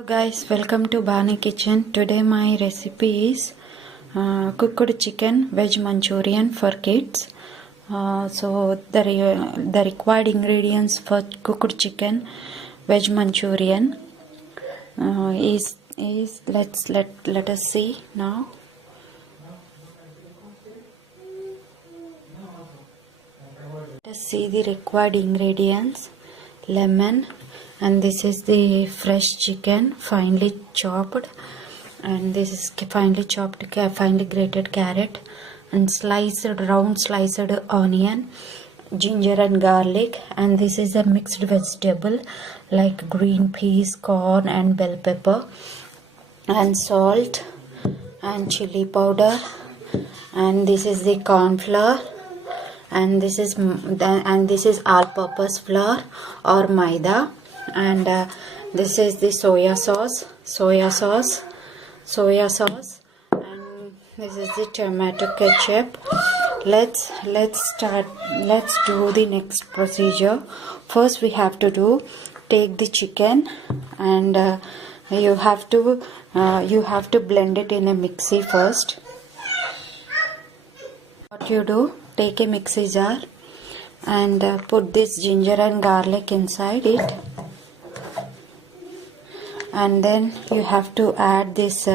Hello guys, welcome to Bani Kitchen. Today my recipe is cooked chicken veg Manchurian for kids. So the required ingredients for cooked chicken veg Manchurian is let us see now. Let us see the required ingredients: lemon, and this is the fresh chicken finely chopped, and this is finely chopped finely grated carrot, and round sliced onion, ginger and garlic, and this is a mixed vegetable like green peas, corn and bell pepper, and salt and chili powder, and this is the corn flour, and this is all-purpose flour or maida, and this is the soya sauce, and this is the tomato ketchup. Let's do the next procedure. First we have to take the chicken, and you have to blend it in a mixie first. What you do, take a mixie jar and put this ginger and garlic inside it, and then you have to add this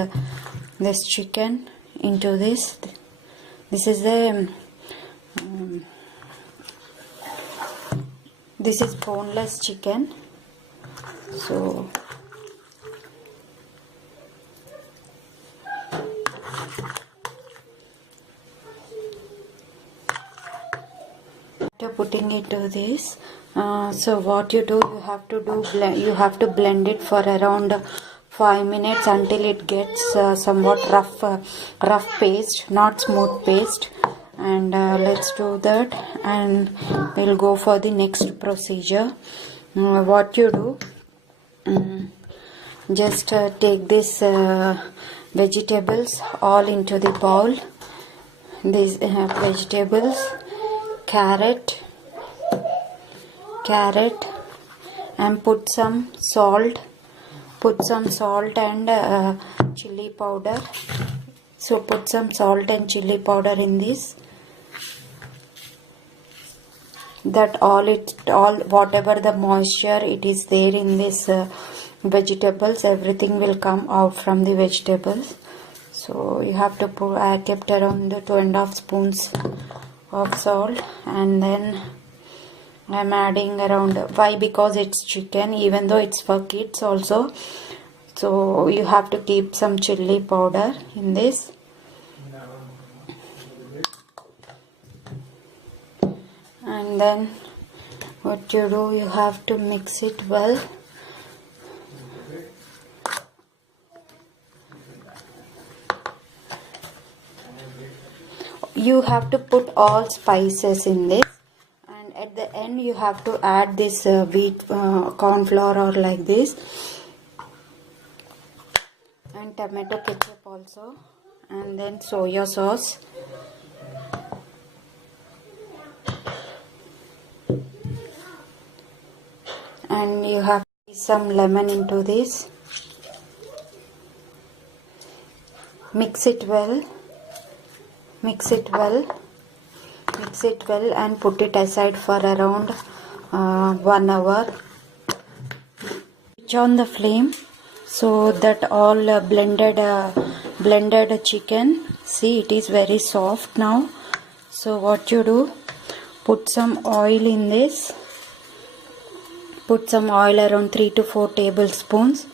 chicken into this. This is boneless chicken. So after putting it to this, so what you do, you have to blend it for around 5 minutes until it gets somewhat rough paste, not smooth paste. And let's do that, and we'll go for the next procedure. What you do, just take this vegetables all into the bowl. These vegetables, carrot, and put some salt and chili powder. So put some salt and chili powder in this. That all whatever the moisture it is there in this vegetables, everything will come out from the vegetables. So you have to put, I kept around 2.5 spoons of salt, and then I'm adding around, why, because it's chicken, even though it's for kids also, so you have to keep some chili powder in this. And then what you do, you have to mix it well. You have to put all spices in this, and at the end you have to add this corn flour or like this, and tomato ketchup also, and then soya sauce, and you have some lemon into this. Mix it well, and put it aside for around 1 hour. Switch on the flame so that all blended chicken, see, it is very soft now. So what you do, put some oil in this. Put some oil, around 3 to 4 tablespoons.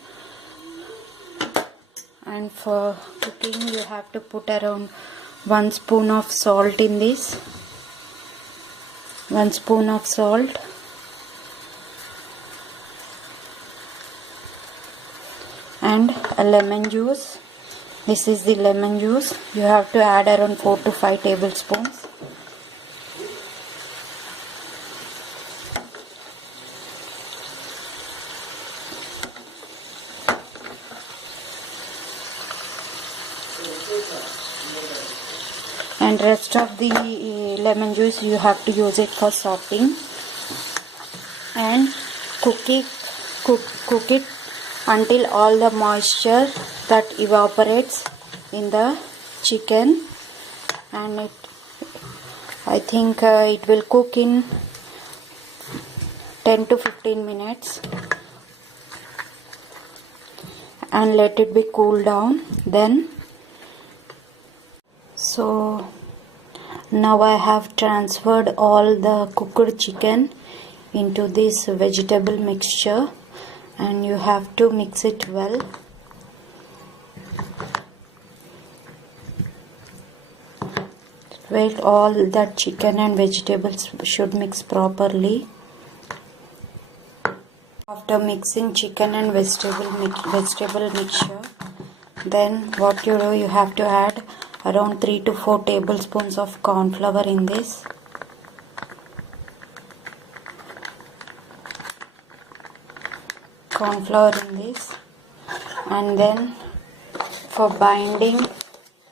And for cooking you have to put around 1 spoon of salt in this. 1 spoon of salt. And a lemon juice. This is the lemon juice. You have to add around 4 to 5 tablespoons. And rest of the lemon juice you have to use it for sauteing, and cook it until all the moisture that evaporates in the chicken, and I think it will cook in 10 to 15 minutes, and let it be cool down. Then so now I have transferred all the cooked chicken into this vegetable mixture, and you have to mix it well. Wait, all that chicken and vegetables should mix properly. After mixing chicken and vegetable mixture, then what you do, you have to add around 3 to 4 tablespoons of corn flour in this. Corn flour in this, and then for binding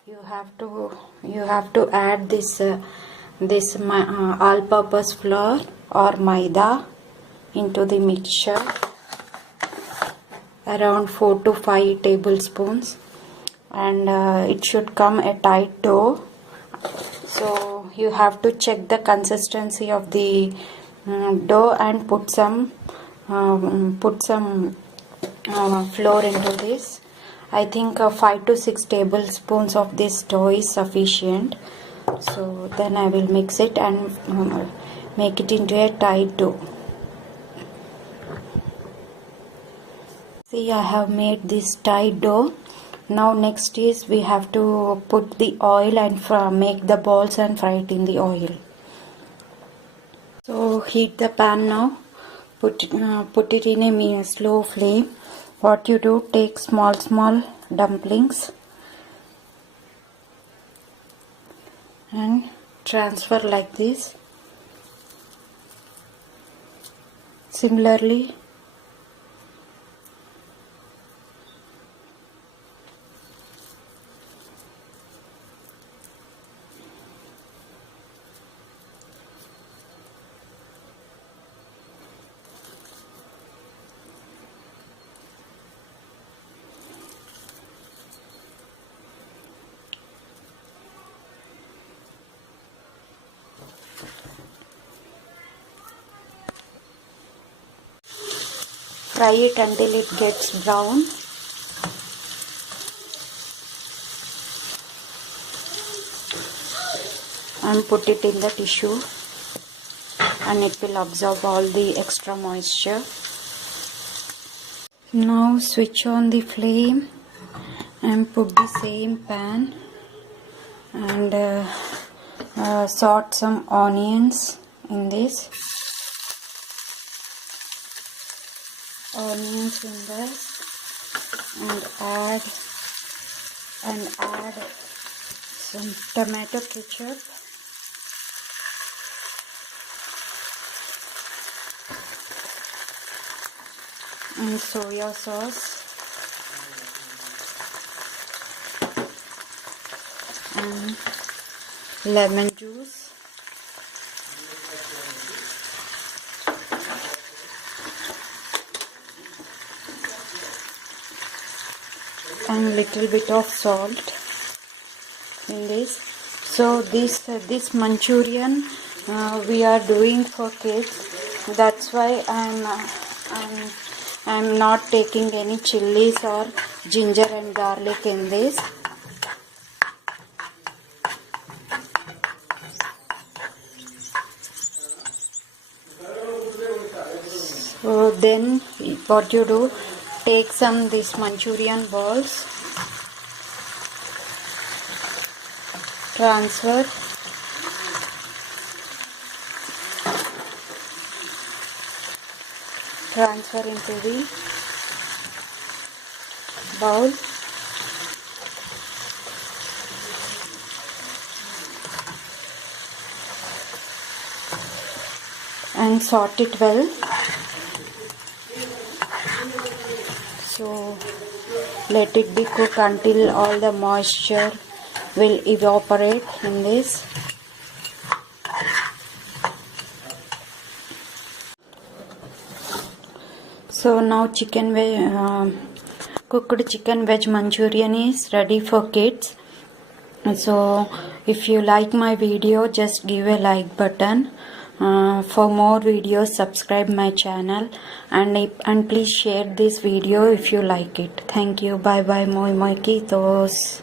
you have to add this all-purpose flour or maida into the mixture, around 4 to 5 tablespoons, and it should come a tight dough. So you have to check the consistency of the dough and put some flour into this. I think 5 to 6 tablespoons of this dough is sufficient. So then I will mix it and make it into a tight dough. See, I have made this tight dough. Now next is we have to put the oil and make the balls and fry it in the oil. So heat the pan now. Put it in a slow flame. What you do, take small dumplings and transfer like this. Similarly, fry it until it gets brown. And put it in the tissue, and it will absorb all the extra moisture. Now switch on the flame and put the same pan and sort some onions in this. Onions in there, and add some tomato ketchup, and soya sauce, and lemon juice, and little bit of salt in this. So this Manchurian we are doing for kids. That's why I'm not taking any chilies or ginger and garlic in this. So then what you do, take some this Manchurian balls, transfer into the bowl, and sort it well. So let it be cooked until all the moisture will evaporate in this. So now cooked chicken veg Manchurian is ready for kids. So if you like my video, just give a like button. For more videos, subscribe my channel, and please share this video if you like it. Thank you. Bye bye. Moi moi kitos.